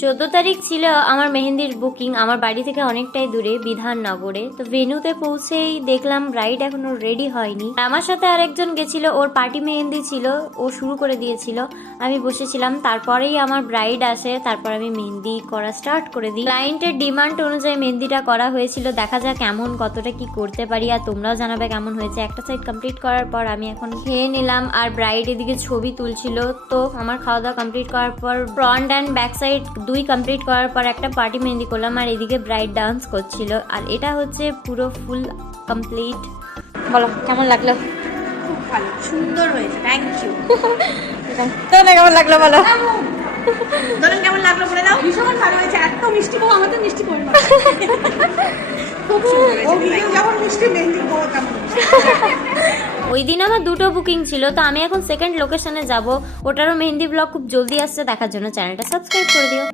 14 তারিখ ছিল আমার মেহেন্দির বুকিং। আমার বাড়ি থেকে অনেকটাই দূরে, বিধাননগরে। তো ভেন্যুতে পৌঁছেই দেখলাম ব্রাইড এখনো রেডি হয়নি। আমার সাথে আরেকজন গেছিল, ওর পার্টি মেহেন্দি ছিল, ও শুরু করে দিয়েছিল, আমি বসেছিলাম। তারপরেই আমার ব্রাইড আসে, তারপর আমি মেহেন্দি করা স্টার্ট করে দিই। ক্লায়েন্টের ডিমান্ড অনুযায়ী মেহেন্দিটা করা হয়েছিল। দেখা যাক কেমন, কতটা কি করতে পারি, আর তোমরাও জানাবে কেমন হয়েছে। একটা সাইড কমপ্লিট করার পর আমি এখন খেয়ে নিলাম, আর ব্রাইড এদিকে ছবি তুলছিল। তো আমার খাওয়া দাওয়া কমপ্লিট করার পর ফ্রন্ট অ্যান্ড ব্যাক সাইড দুই কমপ্লিট করার পর একটা পার্টি মেহেন্দি করলাম, আর এদিকে ব্রাইড ডান্স করছিল। আর এটা হচ্ছে পুরো ফুল কমপ্লিট। বলো কেমন লাগলো? খুব ভালো, সুন্দর হয়েছে, থ্যাংক ইউ। তোমার কেমন লাগলো বলো? ধরুন কেমন লাগলো বলে দাও। ভীষণ ভালো হয়েছে, এত মিষ্টি বউ আমাদের মিষ্টি করে না। খুব সুন্দর হয়েছে, যেমন মিষ্টি মেহেন্দি বউ কেমন। ওই দিন আমার দুটো বুকিং ছিল, তো আমি এখন সেকেন্ড লোকেশনে যাব। ওটারও মেহেন্দি ব্লগ খুব জলদি আসছে, দেখার জন্য চ্যানেলটা সাবস্ক্রাইব করে দিও।